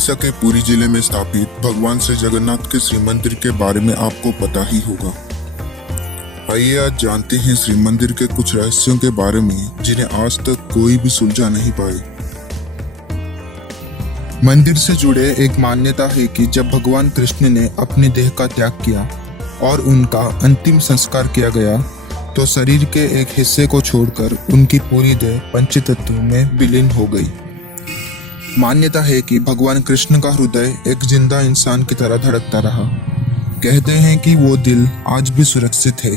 उड़ीसा के पुरी जिले में स्थापित भगवान श्री जगन्नाथ के श्री मंदिर के बारे में आपको पता ही होगा। आइए आज जानते हैं श्री मंदिर के कुछ रहस्यों के बारे में जिन्हें आज तक कोई भी सुलझा नहीं पाए। मंदिर से जुड़े एक मान्यता है कि जब भगवान कृष्ण ने अपने देह का त्याग किया और उनका अंतिम संस्कार किया गया तो शरीर के एक हिस्से को छोड़कर उनकी पूरी देह पंचतत्वों में विलीन हो गई। मान्यता है कि भगवान कृष्ण का हृदय एक जिंदा इंसान की तरह धड़कता रहा। कहते हैं कि वो दिल आज भी सुरक्षित है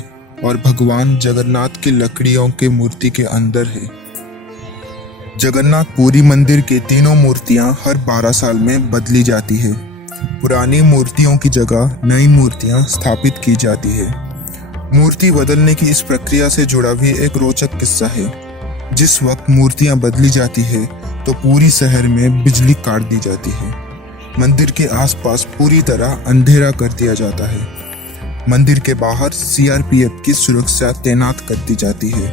और भगवान जगन्नाथ की लकड़ियों के मूर्ति के अंदर है। जगन्नाथ पुरी मंदिर के तीनों मूर्तियां हर 12 साल में बदली जाती है। पुरानी मूर्तियों की जगह नई मूर्तियां स्थापित की जाती है। मूर्ति बदलने की इस प्रक्रिया से जुड़ा भी एक रोचक किस्सा है। जिस वक्त मूर्तियां बदली जाती है तो पूरी शहर में बिजली काट दी जाती है। मंदिर के आसपास पूरी तरह अंधेरा कर दिया जाता है। मंदिर के बाहर सीआरपीएफ की सुरक्षा तैनात कर दी जाती है।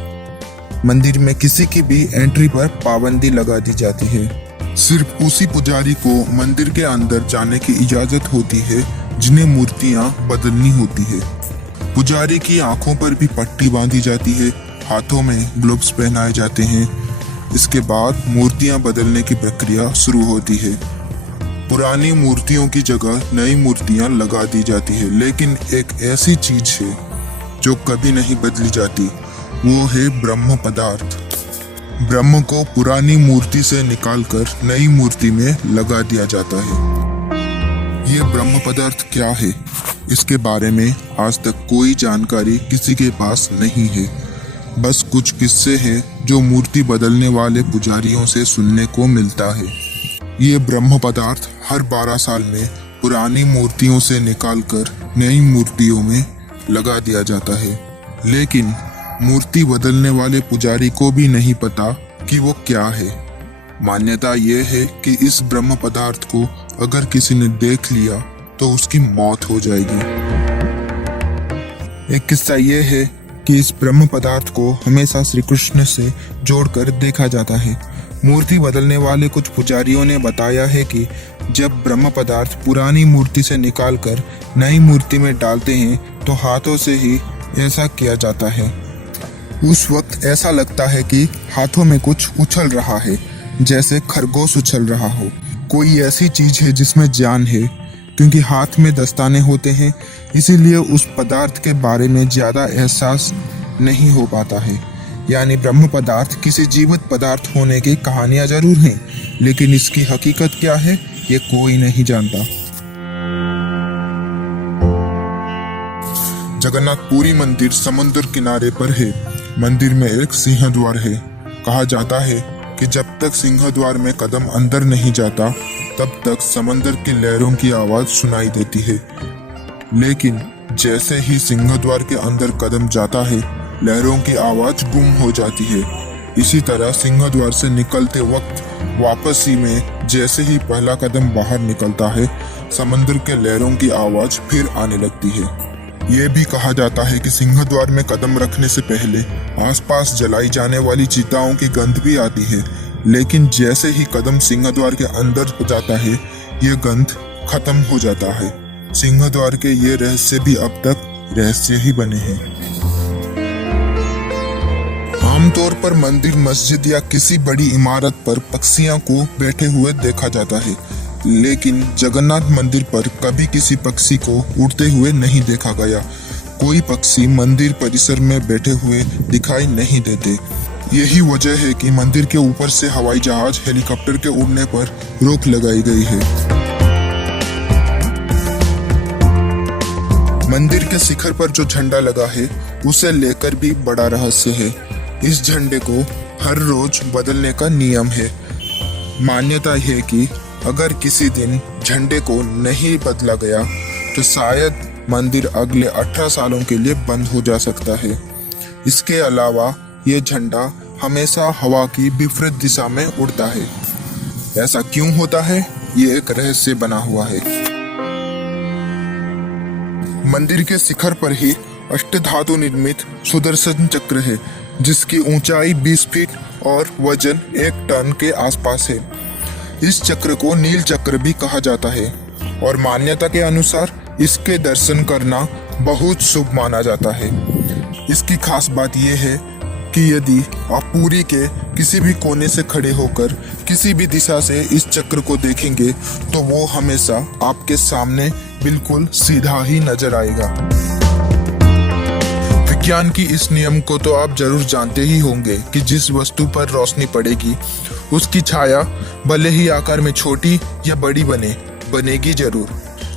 मंदिर में किसी की भी एंट्री पर पाबंदी लगा दी जाती है। सिर्फ उसी पुजारी को मंदिर के अंदर जाने की इजाजत होती है जिन्हें मूर्तियां बदलनी होती है। पुजारी की आंखों पर भी पट्टी बांधी जाती है, हाथों में ग्लव्स पहनाए जाते हैं। इसके बाद मूर्तियां बदलने की प्रक्रिया शुरू होती है। पुरानी मूर्तियों की जगह नई मूर्तियां लगा दी जाती है, लेकिन एक ऐसी चीज है जो कभी नहीं बदली जाती, वो है ब्रह्म पदार्थ। ब्रह्म को पुरानी मूर्ति से निकालकर नई मूर्ति में लगा दिया जाता है। ये ब्रह्म पदार्थ क्या है, इसके बारे में आज तक कोई जानकारी किसी के पास नहीं है। बस कुछ किस्से हैं जो मूर्ति बदलने वाले पुजारियों से सुनने को मिलता है। ये ब्रह्म पदार्थ हर 12 साल में पुरानी मूर्तियों से निकालकर नई मूर्तियों में लगा दिया जाता है, लेकिन मूर्ति बदलने वाले पुजारी को भी नहीं पता कि वो क्या है। मान्यता ये है कि इस ब्रह्म पदार्थ को अगर किसी ने देख लिया तो उसकी मौत हो जाएगी। एक किस्सा ये है कि इस ब्रह्म पदार्थ को हमेशा श्री कृष्ण से जोड़कर देखा जाता है। मूर्ति बदलने वाले कुछ पुजारियों ने बताया है कि जब ब्रह्म पदार्थ पुरानी मूर्ति से निकालकर नई मूर्ति में डालते हैं तो हाथों से ही ऐसा किया जाता है। उस वक्त ऐसा लगता है कि हाथों में कुछ उछल रहा है, जैसे खरगोश उछल रहा हो। कोई ऐसी चीज है जिसमें जान है, क्योंकि हाथ में दस्ताने होते हैं, इसीलिए उस पदार्थ के बारे में ज्यादा एहसास नहीं हो पाता है। यानी ब्रह्म पदार्थ किसी जीवित पदार्थ होने की कहानियां जरूर हैं, लेकिन इसकी हकीकत क्या है ये कोई नहीं जानता। जगन्नाथ पुरी मंदिर समुद्र किनारे पर है। मंदिर में एक सिंह द्वार है। कहा जाता है कि जब तक सिंह द्वार में कदम अंदर नहीं जाता तब तक समंदर की लहरों की आवाज सुनाई देती है, लेकिन जैसे ही सिंह द्वार के अंदर कदम जाता है लहरों की आवाज गुम हो जाती है। इसी तरह सिंह द्वार से निकलते वक्त वापसी में जैसे ही पहला कदम बाहर निकलता है समंदर के लहरों की आवाज फिर आने लगती है। ये भी कहा जाता है कि सिंह द्वार में कदम रखने से पहले आसपास जलाई जाने वाली चिताओं की गंध भी आती है, लेकिन जैसे ही कदम सिंह द्वार के अंदर हो जाता है ये गंध खत्म हो जाता है। सिंह द्वार के ये रहस्य भी अब तक रहस्य ही बने हैं। आमतौर पर मंदिर, मस्जिद या किसी बड़ी इमारत पर पक्षियों को बैठे हुए देखा जाता है, लेकिन जगन्नाथ मंदिर पर कभी किसी पक्षी को उड़ते हुए नहीं देखा गया। कोई पक्षी मंदिर परिसर में बैठे हुए दिखाई नहीं देते। यही वजह है कि मंदिर के ऊपर से हवाई जहाज, हेलीकॉप्टर के उड़ने पर रोक लगाई गई है। मंदिर के शिखर पर जो झंडा लगा है उसे लेकर भी बड़ा रहस्य है। इस झंडे को हर रोज बदलने का नियम है। मान्यता है कि अगर किसी दिन झंडे को नहीं बदला गया तो शायद मंदिर अगले 18 सालों के लिए बंद हो जा सकता है। इसके अलावा ये झंडा हमेशा हवा की विपरीत दिशा में उड़ता है। ऐसा क्यों होता है ये एक रहस्य बना हुआ है। मंदिर के शिखर पर ही अष्टधातु निर्मित सुदर्शन चक्र है, जिसकी ऊंचाई 20 फीट और वजन 1 टन के आसपास है। इस चक्र को नील चक्र भी कहा जाता है और मान्यता के अनुसार इसके दर्शन करना बहुत शुभ माना जाता है। इसकी खास बात यह है कि यदि आप पुरी के किसी भी कोने से खड़े होकर किसी भी दिशा से इस चक्र को देखेंगे तो वो हमेशा आपके सामने बिल्कुल सीधा ही नजर आएगा। विज्ञान की इस नियम को तो आप जरूर जानते ही होंगे कि जिस वस्तु पर रोशनी पड़ेगी उसकी छाया भले ही आकार में छोटी या बड़ी बनेगी जरूर।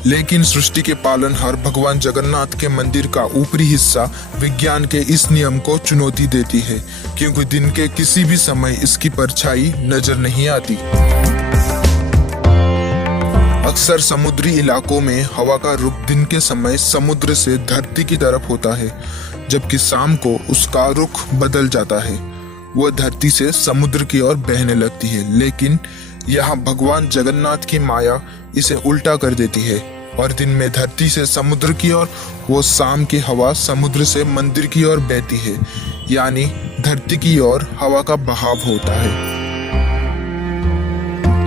लेकिन सृष्टि के पालनहार भगवान जगन्नाथ के मंदिर का ऊपरी हिस्सा विज्ञान के इस नियम को चुनौती देती है, क्योंकि दिन के किसी भी समय इसकी परछाई नजर नहीं आती। अक्सर समुद्री इलाकों में हवा का रुख दिन के समय समुद्र से धरती की तरफ होता है, जबकि शाम को उसका रुख बदल जाता है, वह धरती से समुद्र की ओर बहने लगती है। लेकिन यहाँ भगवान जगन्नाथ की माया इसे उल्टा कर देती है और दिन में धरती से समुद्र की ओर, वो शाम की हवा समुद्र से मंदिर की ओर बहती है, यानी धरती की ओर हवा का बहाव होता है।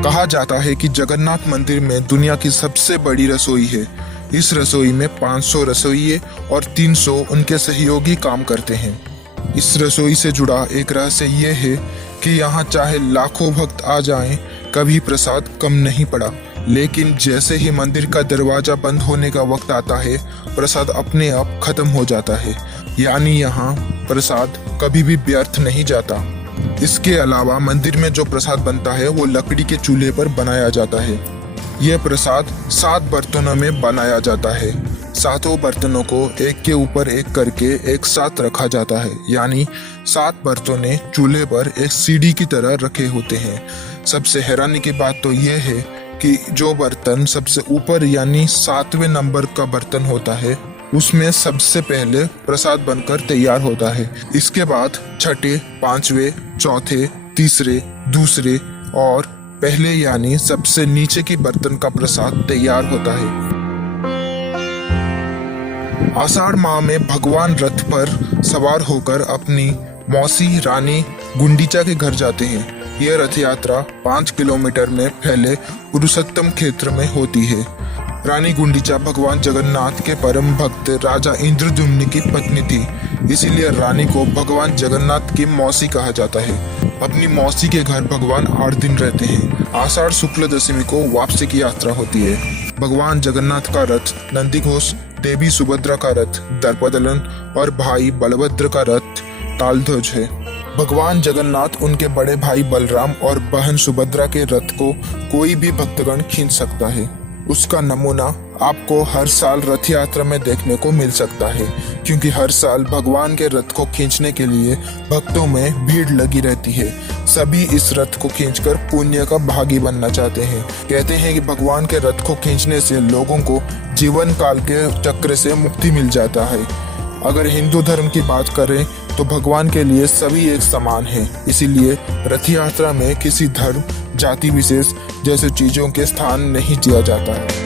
कहा जाता है कि जगन्नाथ मंदिर में दुनिया की सबसे बड़ी रसोई है। इस रसोई में 500 रसोइये और 300 उनके सहयोगी काम करते हैं। इस रसोई से जुड़ा एक रहस्य ये है कि यहाँ चाहे लाखों भक्त आ जाएं, कभी प्रसाद कम नहीं पड़ा। लेकिन जैसे ही मंदिर का दरवाजा बंद होने का वक्त आता है, प्रसाद अपने आप खत्म हो जाता है, यानी यहाँ प्रसाद कभी भी व्यर्थ नहीं जाता। इसके अलावा मंदिर में जो प्रसाद बनता है वो लकड़ी के चूल्हे पर बनाया जाता है। यह प्रसाद 7 बर्तनों में बनाया जाता है। 7 बर्तनों को एक के ऊपर एक करके एक साथ रखा जाता है, यानी 7 बर्तने चूल्हे पर एक सीढ़ी की तरह रखे होते हैं। सबसे हैरानी की बात तो यह है कि जो बर्तन सबसे ऊपर यानी 7वें नंबर का बर्तन होता है, उसमें सबसे पहले प्रसाद बनकर तैयार होता है। इसके बाद छठे, 5वें, चौथे, तीसरे, दूसरे और पहले यानी सबसे नीचे की बर्तन का प्रसाद तैयार होता है। आषाढ़ माह में भगवान रथ पर सवार होकर अपनी मौसी रानी गुंडीचा के घर जाते हैं। यह रथ यात्रा 5 किलोमीटर में फैले पुरुषोत्तम क्षेत्र में होती है। रानी गुंडीचा भगवान जगन्नाथ के परम भक्त राजा इंद्रद्युम्न की पत्नी थी, इसीलिए रानी को भगवान जगन्नाथ की मौसी कहा जाता है। अपनी मौसी के घर भगवान 8 दिन रहते हैं। आषाढ़ शुक्ल दशमी को वापसी की यात्रा होती है। भगवान जगन्नाथ का रथ नंदीघोष, देवी सुभद्रा का रथ दर्पदलन और भाई बलभद्र का रथ तालध्वज है। भगवान जगन्नाथ, उनके बड़े भाई बलराम और बहन सुभद्रा के रथ को कोई भी भक्तगण खींच सकता है। उसका नमूना आपको हर साल रथ यात्रा में देखने को मिल सकता है, क्योंकि हर साल भगवान के रथ को खींचने के लिए भक्तों में भीड़ लगी रहती है। सभी इस रथ को खींचकर पुण्य का भागी बनना चाहते हैं। कहते हैं कि भगवान के रथ को खींचने से लोगों को जीवन काल के चक्र से मुक्ति मिल जाता है। अगर हिंदू धर्म की बात करें तो भगवान के लिए सभी एक समान हैं, इसीलिए रथ यात्रा में किसी धर्म, जाति विशेष जैसे चीजों के स्थान नहीं दिया जाता है।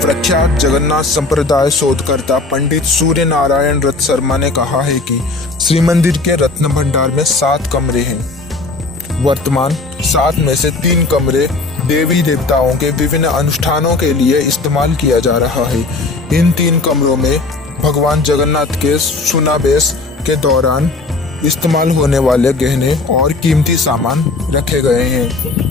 प्रख्यात जगन्नाथ संप्रदाय शोधकर्ता पंडित सूर्य नारायण रथ शर्मा ने कहा है कि श्री मंदिर के रत्न भंडार में 7 कमरे हैं। वर्तमान 7 में से 3 कमरे देवी देवताओं के विभिन्न अनुष्ठानों के लिए इस्तेमाल किया जा रहा है। इन 3 कमरों में भगवान जगन्नाथ के सुनावेश के दौरान इस्तेमाल होने वाले गहने और कीमती सामान रखे गए हैं।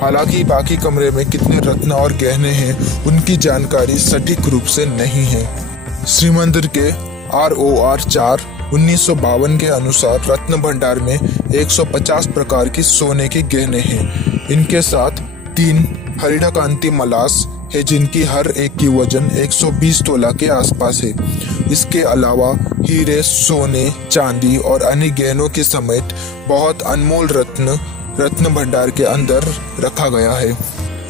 हालांकि बाकी कमरे में कितने रत्न और गहने हैं उनकी जानकारी सटीक रूप से नहीं है। श्री मंदिर के ROR 4 1952 के अनुसार रत्न भंडार में 150 प्रकार की सोने के गहने हैं। इनके साथ 3 हरिणकांति मलास है, जिनकी हर एक की वजन 120 तोला के आसपास है। इसके अलावा हीरे, सोने, चांदी और अन्य गहनों के समेत बहुत अनमोल रत्न रत्न भंडार के अंदर रखा गया है।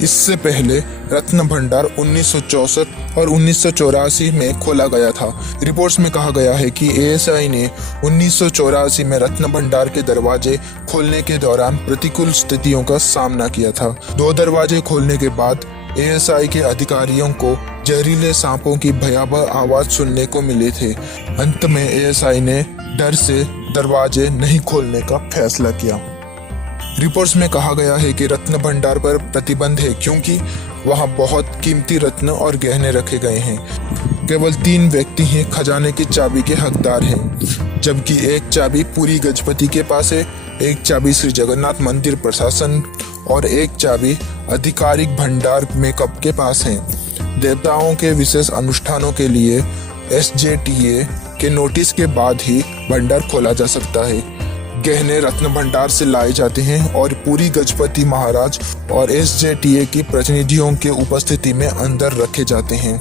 इससे पहले रत्न भंडार 1964 और 1984 में खोला गया था। रिपोर्ट्स में कहा गया है कि एएसआई ने 1984 में रत्न भंडार के दरवाजे खोलने के दौरान प्रतिकूल स्थितियों का सामना किया था। 2 दरवाजे खोलने के बाद एएसआई के अधिकारियों को जहरीले सांपों की भयावह आवाज सुनने को मिले थे। अंत में एएसआई ने डर से दरवाजे नहीं खोलने का फैसला किया। रिपोर्ट्स में कहा गया है कि रत्न भंडार पर प्रतिबंध है क्योंकि वहां बहुत कीमती रत्न और गहने रखे गए हैं। केवल 3 व्यक्ति ही खजाने की चाबी के हकदार हैं, जबकि एक चाबी पुरी गजपति के पास है, एक चाबी श्री जगन्नाथ मंदिर प्रशासन और एक चाबी आधिकारिक भंडार मेकअप के पास है। देवताओं के विशेष अनुष्ठानों के लिए एसजेटीए के नोटिस के बाद ही भंडार खोला जा सकता है। गहने रत्न भंडार से लाए जाते हैं और पूरी गजपति महाराज और एसजेटीए की प्रतिनिधियों के उपस्थिति में अंदर रखे जाते हैं।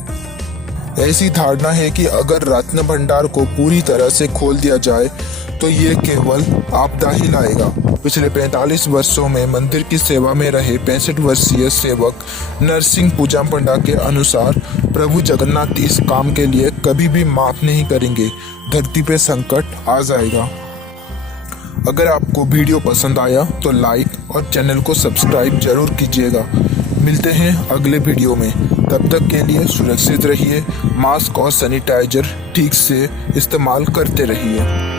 ऐसी धारणा है कि अगर रत्न भंडार को पूरी तरह से खोल दिया जाए तो ये केवल आपदा ही लाएगा। पिछले 45 वर्षों में मंदिर की सेवा में रहे 65 वर्षीय सेवक नरसिंह पूजा पंडा के अनुसार प्रभु जगन्नाथ इस काम के लिए कभी भी माफ नहीं करेंगे। धरती पे संकट आ जाएगा। अगर आपको वीडियो पसंद आया तो लाइक और चैनल को सब्सक्राइब जरूर कीजिएगा। मिलते हैं अगले वीडियो में। तब तक के लिए सुरक्षित रहिए। मास्क और सैनिटाइजर ठीक से इस्तेमाल करते रहिए।